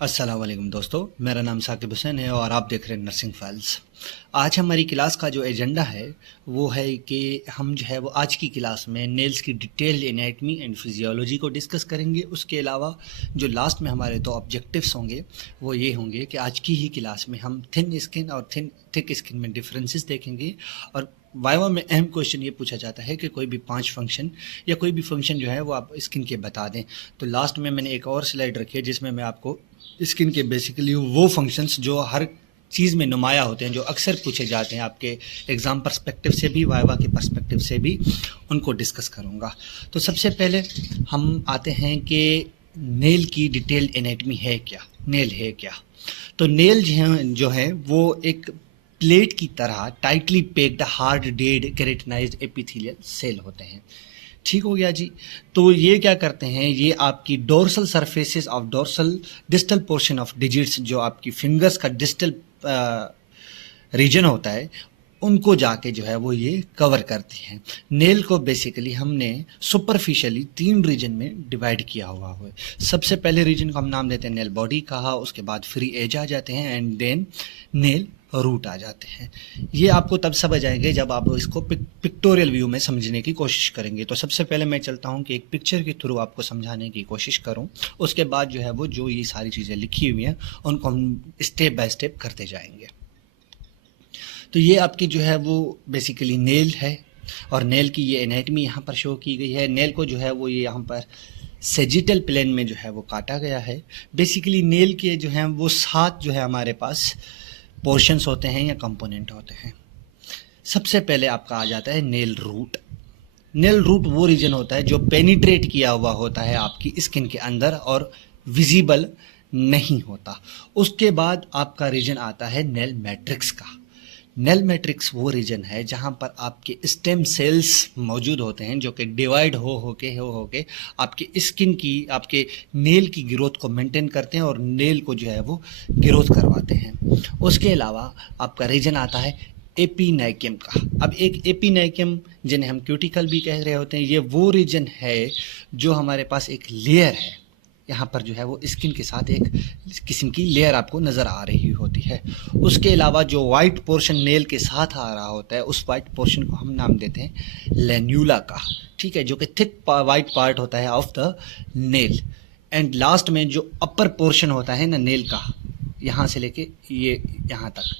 अस्सलाम वालेकुम दोस्तों, मेरा नाम साकिब हुसैन है और आप देख रहे हैं नर्सिंग फाइल्स। आज हमारी क्लास का जो एजेंडा है वो है कि हम जो है वो आज की क्लास में नेल्स की डिटेल्ड एनाटमी एंड फिजियोलॉजी को डिस्कस करेंगे। उसके अलावा जो लास्ट में हमारे दो ऑब्जेक्टिव्स होंगे वो ये होंगे कि आज की ही क्लास में हम थिन स्किन और थिक स्किन में डिफरेंसेस देखेंगे। और वाइवा में अहम क्वेश्चन ये पूछा जाता है कि कोई भी 5 फंक्शन या कोई भी फंक्शन जो है वो आप स्किन के बता दें। तो लास्ट में मैंने एक और स्लाइड रखी है जिसमें मैं आपको स्किन के बेसिकली वो फंक्शंस जो हर चीज़ में नुमाया होते हैं, जो अक्सर पूछे जाते हैं आपके एग्ज़ाम पर्सपेक्टिव से भी, वाइवा के पर्सपेक्टिव से भी, उनको डिस्कस करूँगा। तो सबसे पहले हम आते हैं कि नेल की डिटेल्ड एनाटमी है क्या, नेल है क्या। तो नेल जो है वो एक प्लेट की तरह tightly packed hard dead keratinised epithelial cell होते हैं। ठीक हो गया जी। तो ये क्या करते हैं, ये आपकी dorsal surfaces of dorsal distal portion of digits, जो आपकी फिंगर्स का डिस्टल रीजन होता है, उनको जाके जो है वो ये कवर करती हैं। नेल को बेसिकली हमने सुपरफिशियली 3 रीजन में डिवाइड किया हुआ है। सबसे पहले रीजन को हम नाम देते हैं नेल बॉडी कहा, उसके बाद फ्री एज आ जाते हैं एंड देन नेल रूट आ जाते हैं। ये आपको तब समझ आएंगे जब आप इसको पिक्टोरियल व्यू में समझने की कोशिश करेंगे। तो सबसे पहले मैं चलता हूँ कि एक पिक्चर के थ्रू आपको समझाने की कोशिश करूँ, उसके बाद जो है वो जो ये सारी चीज़ें लिखी हुई हैं उनको हम स्टेप बाय स्टेप करते जाएंगे। तो ये आपकी जो है वो बेसिकली नेल है और नेल की ये एनाटमी यहाँ पर शो की गई है। नेल को जो है वो ये यहाँ पर सेजिटल प्लेन में जो है वो काटा गया है। बेसिकली नेल के जो हैं वो 7 जो है हमारे पास पोर्शंस होते हैं या कंपोनेंट होते हैं। सबसे पहले आपका आ जाता है नेल रूट। नेल रूट वो रीजन होता है जो पेनिट्रेट किया हुआ होता है आपकी स्किन के अंदर और विजिबल नहीं होता। उसके बाद आपका रीजन आता है नेल मैट्रिक्स का। नेल मैट्रिक्स वो रीजन है जहाँ पर आपके स्टेम सेल्स मौजूद होते हैं जो कि डिवाइड हो के आपके स्किन की, आपके नेल की ग्रोथ को मेंटेन करते हैं और नेल को जो है वो ग्रोथ करवाते हैं। उसके अलावा आपका रीजन आता है एपिनाइकियम का। अब एक एपिनाइकियम जिन्हें हम क्यूटिकल भी कह रहे होते हैं, ये वो रीजन है जो हमारे पास एक लेयर है, यहाँ पर जो है वो स्किन के साथ एक किस्म की लेयर आपको नज़र आ रही होती है। उसके अलावा जो वाइट पोर्शन नेल के साथ आ रहा होता है उस वाइट पोर्शन को हम नाम देते हैं लेन्यूला का, ठीक है, जो कि थिक वाइट पार्ट होता है of the nail. And last में जो अपर पोर्शन होता है ना नेल का, यहाँ से लेके ये यहाँ तक,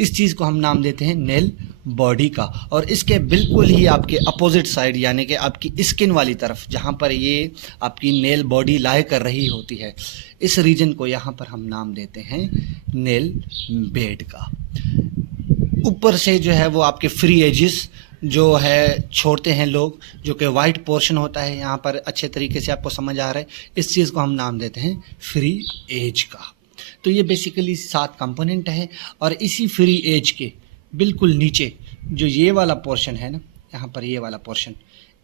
इस चीज़ को हम नाम देते हैं नेल बॉडी का। और इसके बिल्कुल ही आपके अपोजिट साइड यानी कि आपकी स्किन वाली तरफ जहाँ पर ये आपकी नेल बॉडी लाई कर रही होती है, इस रीजन को यहाँ पर हम नाम देते हैं नेल बेड का। ऊपर से जो है वो आपके फ्री एजेस जो है छोड़ते हैं लोग, जो कि वाइट पोर्शन होता है, यहाँ पर अच्छे तरीके से आपको समझ आ रहा है, इस चीज़ को हम नाम देते हैं फ्री एज का। तो ये बेसिकली 7 कंपोनेंट है। और इसी फ्री एज के बिल्कुल नीचे जो ये वाला पोर्शन है ना, यहाँ पर ये वाला पोर्शन,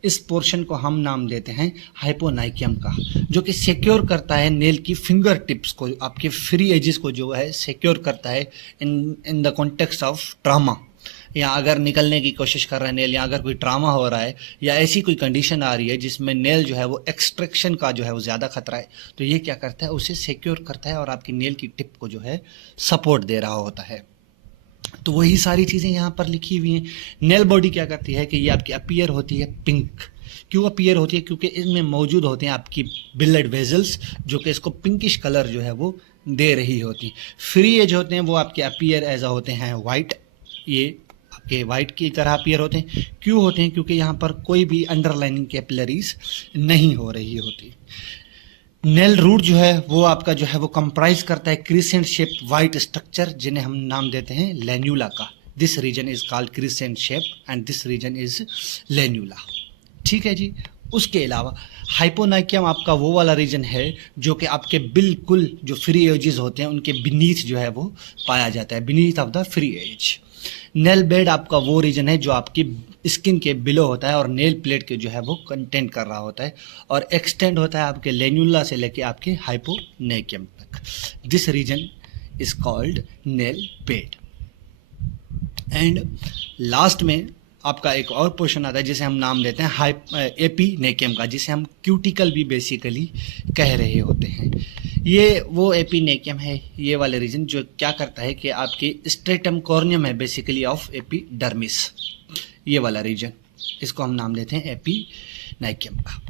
इस पोर्शन को हम नाम देते हैं हाइपोनाइकियम का, जो कि सिक्योर करता है नेल की फिंगर टिप्स को, आपके फ्री एजेस को जो है सिक्योर करता है in the context of trauma. या अगर निकलने की कोशिश कर रहा है नेल, या अगर कोई ट्रामा हो रहा है या ऐसी कोई कंडीशन आ रही है जिसमें नेल जो है वो एक्सट्रैक्शन का जो है वो ज़्यादा खतरा है, तो ये क्या करता है, उसे सिक्योर करता है और आपकी नेल की टिप को जो है सपोर्ट दे रहा होता है। तो वही सारी चीज़ें यहाँ पर लिखी हुई हैं। नेल बॉडी क्या करती है कि ये आपकी अपीयर होती है पिंक। क्यों अपीयर होती है? क्योंकि इसमें मौजूद होते हैं आपकी ब्लड वेजल्स जो कि इसको पिंकिश कलर जो है वो दे रही होती। फ्री एज होते हैं वो आपके अपीयर एज होते हैं वाइट, ये आपके वाइट की तरह अपीयर होते हैं। क्यों होते हैं? क्योंकि यहाँ पर कोई भी अंडरलाइनिंग कैपिलरीज नहीं हो रही होती। नेल रूट जो है वो आपका जो है वो कंप्राइज करता है क्रिसेंट शेप वाइट स्ट्रक्चर, जिन्हें हम नाम देते हैं लेन्यूला का। This region is called crescent shape and this region is lunula, ठीक है जी। उसके अलावा हाइपोनाइकियम आपका वो वाला रीजन है जो कि आपके बिल्कुल जो फ्री एजेस होते हैं उनके बीनीथ जो है वो पाया जाता है, beneath of the free edge. Nail bed आपका वो रीजन है जो आपकी स्किन के बिलो होता है और नेल प्लेट के जो है वो कंटेंट कर रहा होता है और एक्सटेंड होता है आपके लेन्यूला से लेके आपके हाइपोनेकियम तक। This region is called nail bed. And last में आपका एक और पोर्शन आता है जिसे हम नाम देते हैं एपिनेकियम का, जिसे हम क्यूटिकल भी बेसिकली कह रहे होते हैं। ये वो एपिनेकियम है, ये वाले रीजन जो क्या करता है कि आपकी स्ट्रेटम कॉर्नियम है बेसिकली ऑफ एपिडर्मिस, ये वाला रीजन, इसको हम नाम देते हैं एपिनेकियम का।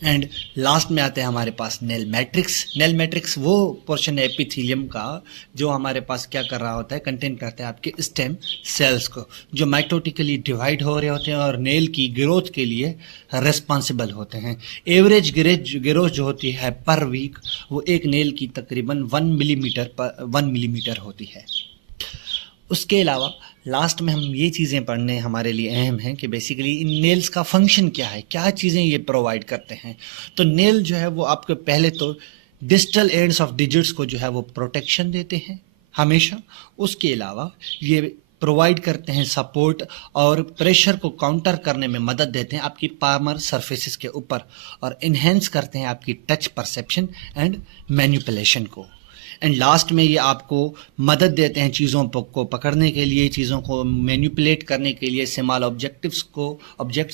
एंड लास्ट में आते हैं हमारे पास नेल मैट्रिक्स। नेल मैट्रिक्स वो पोर्शन है एपिथेलियम का जो हमारे पास क्या कर रहा होता है, कंटेन करता है आपके स्टेम सेल्स को, जो माइटोटिकली डिवाइड हो रहे होते हैं और नेल की ग्रोथ के लिए रिस्पॉन्सिबल होते हैं। एवरेज ग्रोथ जो होती है पर वीक वो एक नेल की तकरीबन 1 मिलीमीटर होती है। उसके अलावा लास्ट में हम ये चीज़ें पढ़ने हमारे लिए अहम हैं कि बेसिकली इन नेल्स का फंक्शन क्या है, क्या चीज़ें ये प्रोवाइड करते हैं। तो नेल जो है वो आपके पहले तो डिस्टल एंड्स ऑफ डिजिट्स को जो है वो प्रोटेक्शन देते हैं हमेशा। उसके अलावा ये प्रोवाइड करते हैं सपोर्ट और प्रेशर को काउंटर करने में मदद देते हैं आपकी पामर सरफेसेस के ऊपर, और इन्हेंस करते हैं आपकी टच परसेप्शन एंड मैनिपुलेशन को। एंड लास्ट में ये आपको मदद देते हैं चीज़ों को पकड़ने के लिए, चीज़ों को मैनिपुलेट करने के लिए, स्मॉल ऑब्जेक्ट्स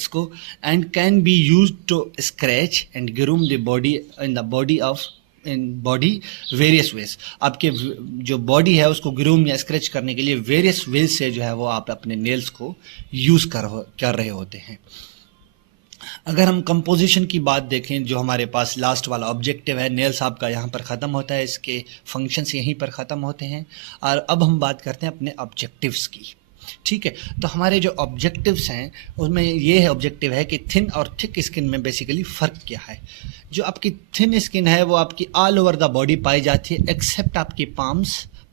को and can be used to scratch and groom the body in body various ways. आपके जो बॉडी है उसको ग्रूम या स्क्रैच करने के लिए वेरियस वेज से जो है वो आप अपने नेल्स को यूज़ कर रहे होते हैं। अगर हम कंपोजिशन की बात देखें, जो हमारे पास लास्ट वाला ऑब्जेक्टिव है, नेल्स आपका यहाँ पर ख़त्म होता है, इसके फंक्शंस यहीं पर ख़त्म होते हैं। और अब हम बात करते हैं अपने ऑब्जेक्टिव्स की। ठीक है, तो हमारे जो ऑब्जेक्टिव्स हैं उसमें ये है ऑब्जेक्टिव है कि थिन और थिक स्किन में बेसिकली फ़र्क क्या है। जो आपकी थिन स्किन है वो आपकी ऑल ओवर द बॉडी पाई जाती है एक्सेप्ट आपकी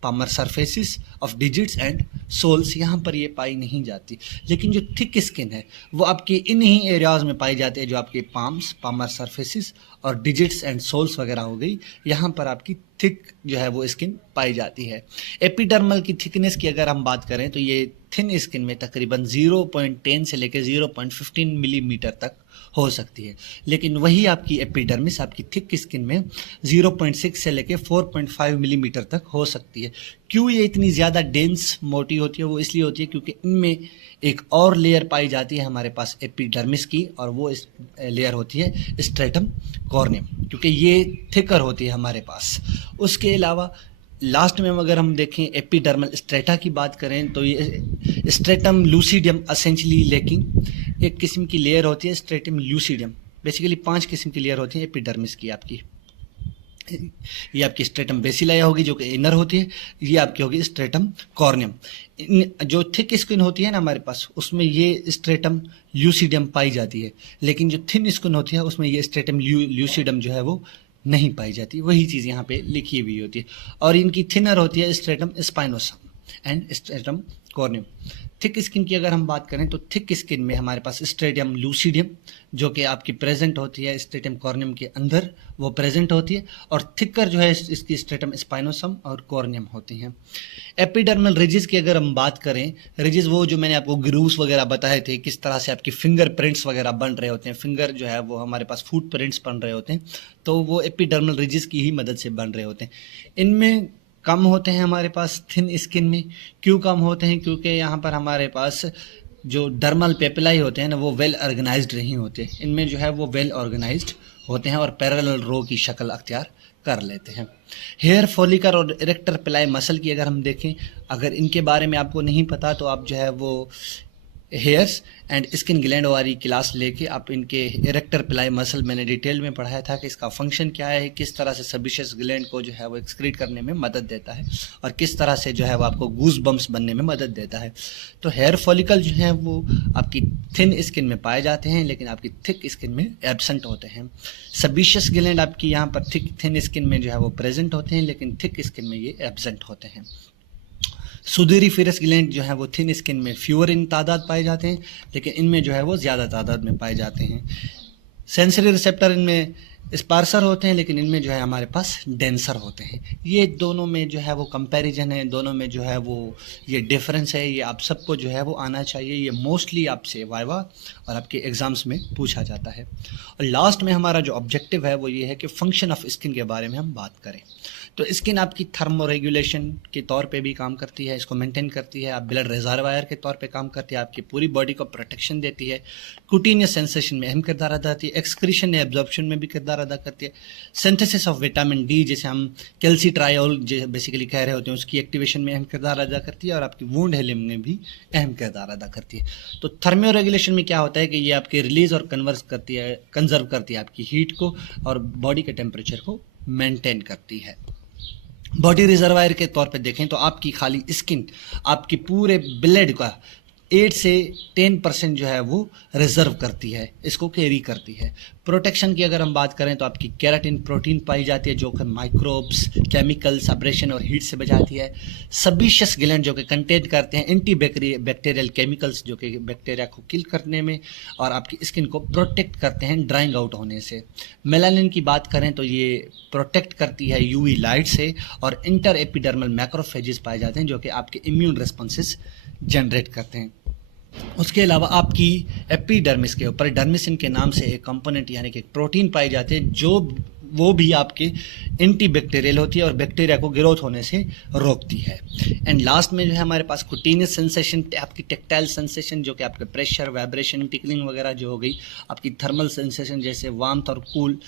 palmar surfaces of digits and soles, यहाँ पर ये पाई नहीं जाती। लेकिन जो थिक स्किन है वो आपके इन्हीं एरियाज में पाई जाती है, जो आपके पामर सरफेसिस और डिजिट्स एंड सोल्स वगैरह हो गई, यहाँ पर आपकी थिक जो है वो स्किन पाई जाती है। एपिडर्मल की थिकनेस की अगर हम बात करें तो ये थिन स्किन में तकरीबन 0.10 से लेकर 0.15 मिलीमीटर तक हो सकती है, लेकिन वही आपकी एपिडर्मिस आपकी थिक स्किन में 0.6 से लेकर 4.5 मिलीमीटर तक हो सकती है। क्यों ये इतनी ज़्यादा डेंस मोटी होती है? वो इसलिए होती है क्योंकि इनमें एक और लेयर पाई जाती है हमारे पास एपिडर्मिस की, और वो इस लेयर होती है स्ट्रेटम कॉर्नियम, क्योंकि ये थिकर होती है हमारे पास। उसके अलावा लास्ट में अगर हम देखें एपिडर्मल स्ट्रेटा की बात करें तो ये स्ट्रेटम लूसिडियम असेंशली लेकिन एक किस्म की लेयर होती है स्ट्रेटम लूसिडियम। बेसिकली 5 किस्म की लेयर होती है एपिडर्मिस की आपकी। ये आपकी स्ट्रेटम बेसिलाया होगी जो कि इनर होती है, ये आपकी होगी स्ट्रेटम कॉर्नियम। जो थिक स्किन होती है ना हमारे पास उसमें ये स्ट्रेटम ल्यूसिडियम पाई जाती है, लेकिन जो थिन स्किन होती है उसमें ये स्ट्रेटम ल्यूसिडियम जो है वो नहीं पाई जाती। वही चीज़ यहाँ पे लिखी हुई होती है। और इनकी थिनर होती है stratum spinosum and stratum corneum. Thick skin की अगर हम बात करें तो थिक स्किन में हमारे पास स्ट्रेटम लूसिडियम जो कि आपकी प्रेजेंट होती है स्ट्रेटम कॉर्नियम के अंदर, वो प्रेजेंट होती है, और थिकर जो है इसकी स्ट्रेटम स्पाइनोसम और कॉर्नियम होती हैं। एपिडर्मल रिजिस की अगर हम बात करें, रिजिस वो जो मैंने आपको ग्रूव्स वगैरह बताए थे, किस तरह से आपकी फिंगर प्रिंट्स वगैरह बन रहे होते हैं, फिंगर जो है वो हमारे पास फुट प्रिंट्स बन रहे होते हैं, तो वो एपिडर्मल रिजिस की ही मदद से बन रहे होते हैं। इनमें कम होते हैं हमारे पास थिन स्किन में। क्यों कम होते हैं? क्योंकि यहाँ पर हमारे पास जो डर्मल पेपिलाई होते हैं ना वो वेल ऑर्गेनाइज्ड नहीं होते। इनमें जो है वो वेल ऑर्गेनाइज्ड होते हैं और पैरेलल रो की शक्ल अख्तियार कर लेते हैं। हेयर फॉलिकल और इरेक्टर पिलाई मसल की अगर हम देखें, अगर इनके बारे में आपको नहीं पता तो आप जो है वो हेयर्स एंड स्किन ग्लैंड वाली क्लास लेके आप इनके इरेक्टर पिलाई मसल मैंने डिटेल में पढ़ाया था कि इसका फंक्शन क्या है, किस तरह से सेबेशियस ग्लैंड को जो है वो एक्सक्रीट करने में मदद देता है और किस तरह से जो है वो आपको गूज बम्प्स बनने में मदद देता है। तो हेयर फॉलिकल जो है वो आपकी थिन स्किन में पाए जाते हैं लेकिन आपकी थिक स्किन में एब्सेंट होते हैं। सेबेशियस ग्लैंड आपकी यहाँ पर थिन स्किन में जो है वो प्रेजेंट होते हैं लेकिन थिक स्किन में ये एब्सेंट होते हैं। सुडोरिफेरस ग्लैंड जो है वो थिन स्किन में फ्यूअर इन तादाद पाए जाते हैं लेकिन इनमें जो है वो ज़्यादा तादाद में पाए जाते हैं। सेंसरी रिसेप्टर इनमें स्पार्सर होते हैं, लेकिन इनमें जो है हमारे पास डेंसर होते हैं। ये दोनों में जो है वो कंपैरिजन है, दोनों में जो है वो ये डिफरेंस है, ये आप सबको जो है वो आना चाहिए। ये मोस्टली आपसे वाइवा और आपके एग्ज़ाम्स में पूछा जाता है। और लास्ट में हमारा जो ऑब्जेक्टिव है वो ये है कि फंक्शन ऑफ स्किन के बारे में हम बात करें। तो स्किन आपकी थर्मो रेगुलेशन के तौर पे भी काम करती है, इसको मेंटेन करती है, आप ब्लड रिजर्वायर के तौर पे काम करती है, आपकी पूरी बॉडी को प्रोटेक्शन देती है, कुटीनियस सेंसेशन में अहम किरदार अदा करती है, एक्सक्रीशन या एब्जॉर्प्शन में भी किरदार अदा करती है, सिंथेसिस ऑफ विटामिन डी जैसे हम कैल्सीट्रायोल जो बेसिकली कह रहे होते हैं उसकी एक्टिवेशन में अहम किरदार अदा करती है, और आपकी वुंड हीलिंग में भी अहम किरदार अदा करती है। तो थर्मो रेगुलेशन में क्या होता है कि ये आपकी रिलीज और कंजर्व करती है आपकी हीट को, और बॉडी के टेम्परेचर को मेंटेन करती है। बॉडी रिजर्वायर के तौर पे देखें तो आपकी खाली स्किन आपकी पूरे ब्लड का 8 से 10% जो है वो रिजर्व करती है, इसको कैरी करती है। प्रोटेक्शन की अगर हम बात करें तो आपकी केराटिन प्रोटीन पाई जाती है जो कि माइक्रोब्स, केमिकल्स, अब्रेशन और हीट से बचाती है। सबिशियस ग्लैंड जो कि कंटेन करते हैं एंटी बैक्टीरियल केमिकल्स जो कि बैक्टीरिया को किल करने में और आपकी स्किन को प्रोटेक्ट करते हैं ड्राइंग आउट होने से। मेलानिन की बात करें तो ये प्रोटेक्ट करती है यूवी लाइट से, और इंटर एपिडर्मल मैक्रोफेजेस पाए जाते हैं जो कि आपके इम्यून रिस्पॉन्सेस जनरेट करते हैं। उसके अलावा आपकी एपिडर्मिस के ऊपर डर्मिसिन के नाम से एक कंपोनेंट यानी कि एक प्रोटीन पाई जाती है जो वो भी आपके एंटीबैक्टीरियल होती है और बैक्टीरिया को ग्रोथ होने से रोकती है। एंड लास्ट में जो है हमारे पास कुटीनियस सेंसेशन, आपकी टेक्टाइल सेंसेशन जो कि आपके प्रेशर, वाइब्रेशन, टिकलिंग वगैरह जो हो गई, आपकी थर्मल सेंसेशन जैसे वार्मथ और कूल,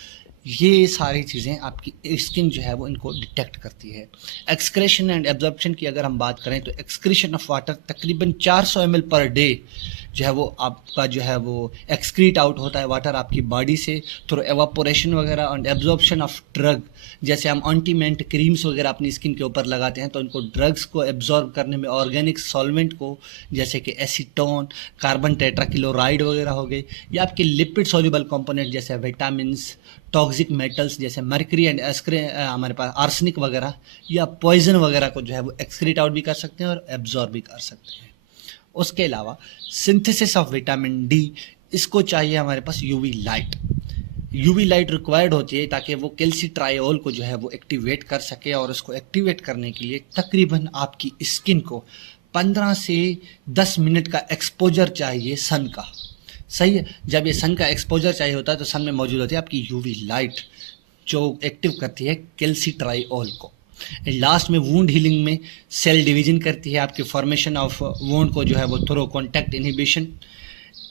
ये सारी चीज़ें आपकी स्किन जो है वो इनको डिटेक्ट करती है। एक्सक्रेशन एंड एब्जॉर्प्शन की अगर हम बात करें तो एक्सक्रीशन ऑफ वाटर तकरीबन 400 ml पर डे जो है वो आपका जो है वो एक्सक्रीट आउट होता है वाटर आपकी बॉडी से थ्रू एवापोरेशन वगैरह। एंड एब्जॉर्प्शन ऑफ ड्रग, जैसे हम ऑइंटमेंट, क्रीम्स वगैरह अपनी स्किन के ऊपर लगाते हैं तो इनको ड्रग्स को एब्जॉर्ब करने में, ऑर्गेनिक सॉल्वेंट को जैसे कि एसीटोन, कार्बन टेट्राक्लोराइड वगैरह हो गए, या आपके लिपिड सॉल्युबल कंपोनेंट जैसे विटामिन्स, टॉक्सिक मेटल्स जैसे मर्करी एंड हमारे पास आर्सेनिक वगैरह या पॉइजन वगैरह को जो है वो एक्सक्रीट आउट भी कर सकते हैं और एब्जॉर्ब भी कर सकते हैं। उसके अलावा सिंथेसिस ऑफ विटामिन डी, इसको चाहिए हमारे पास UV light. UV light required होती है ताकि वो कैल्सीट्रायोल को जो है वो एक्टिवेट कर सके, और उसको एक्टिवेट करने के लिए तकरीबन आपकी स्किन को 15 से 10 मिनट का एक्सपोजर चाहिए सन का। सही है, जब ये सन का एक्सपोजर चाहिए होता है तो सन में मौजूद होती है आपकी यूवी लाइट जो एक्टिव करती है कैल्सीट्रायोल को। लास्ट में वुंड हीलिंग में सेल डिवीजन करती है, आपकी फॉर्मेशन ऑफ वुंड को जो है वो थ्रू कॉन्टैक्ट इनहिबिशन,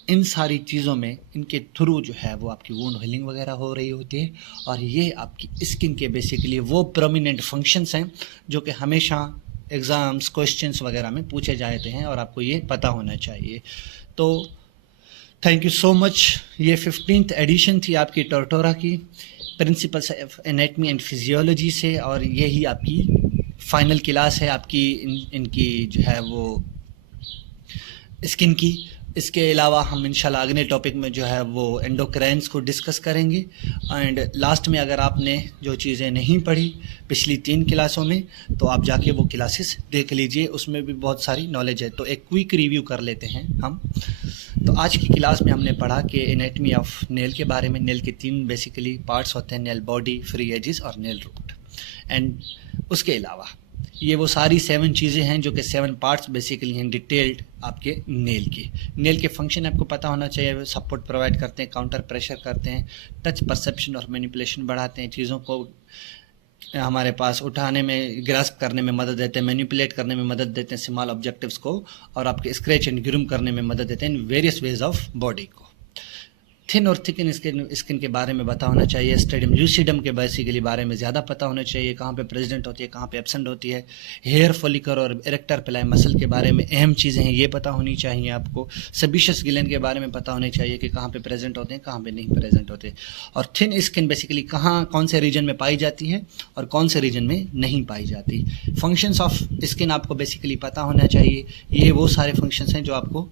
इन सारी चीज़ों में इनके थ्रू जो है वो आपकी वुंड हीलिंग वगैरह हो रही होती है। और ये आपकी स्किन के बेसिकली वो प्रोमिनेंट फंक्शंस हैं जो कि हमेशा एग्ज़ाम्स, क्वेश्चंस वगैरह में पूछे जाते हैं और आपको ये पता होना चाहिए। तो थैंक यू सो मच। ये 15th एडिशन थी आपकी टोरटोरा की principles of anatomy and physiology से, और यही आपकी फाइनल क्लास है आपकी इनकी जो है वो स्किन की। इसके अलावा हम इंशाल्लाह अगले टॉपिक में जो है वो एंडोक्राइन्स को डिस्कस करेंगे। एंड लास्ट में अगर आपने जो चीज़ें नहीं पढ़ी पिछली 3 क्लासों में तो आप जाके वो क्लासेस देख लीजिए, उसमें भी बहुत सारी नॉलेज है। तो एक क्विक रिव्यू कर लेते हैं हम। तो आज की क्लास में हमने पढ़ा कि एनाटमी ऑफ नेल के बारे में। नेल के 3 बेसिकली पार्ट्स होते हैं, नेल बॉडी, फ्री एजेस और नेल रूट। एंड उसके अलावा ये वो सारी 7 चीज़ें हैं जो कि 7 पार्ट्स बेसिकली हैं डिटेल्ड आपके नेल के। नेल के फंक्शन आपको पता होना चाहिए, सपोर्ट प्रोवाइड करते हैं, काउंटर प्रेशर करते हैं, टच परसेप्शन और मैनिपुलेशन बढ़ाते हैं, चीज़ों को हमारे पास उठाने में, ग्रास्प करने में मदद देते हैं, मैनिपुलेट करने में मदद देते हैं स्मॉल ऑब्जेक्टिव्स को, और आपके स्क्रैच एंड ग्रूम करने में मदद देते हैं in various ways of body को। थिन और थिकन स्किन के बारे में पता होना चाहिए, स्टेडियम ल्यूसिडम के बेसिकली बारे में ज़्यादा पता होना चाहिए, कहाँ पे प्रेजेंट होती है, कहाँ पे एब्सेंट होती है। हेयर फॉलिकल और इरेक्टर पिलाई मसल के बारे में अहम चीज़ें हैं, ये पता होनी चाहिए आपको। सेबिशियस ग्लैंड के बारे में पता होने चाहिए कि कहाँ पे प्रेजेंट होते हैं, कहाँ पे नहीं प्रेजेंट होते। और थिन स्किन बेसिकली कहाँ, कौन से रीजन में पाई जाती है और कौन से रीजन में नहीं पाई जाती। फंक्शंस ऑफ स्किन आपको बेसिकली पता होना चाहिए। ये वो सारे फंक्शंस हैं जो आपको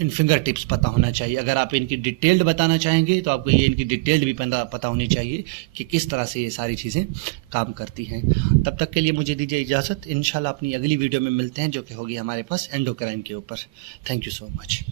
इन फिंगर टिप्स पता होना चाहिए। अगर आप इनकी डिटेल्ड बताना चाहेंगे तो आपको ये इनकी डिटेल्ड भी पता होनी चाहिए कि किस तरह से ये सारी चीज़ें काम करती हैं। तब तक के लिए मुझे दीजिए इजाज़त। इंशाल्लाह अपनी अगली वीडियो में मिलते हैं जो कि होगी हमारे पास एंडोक्राइन के ऊपर। Thank you so much.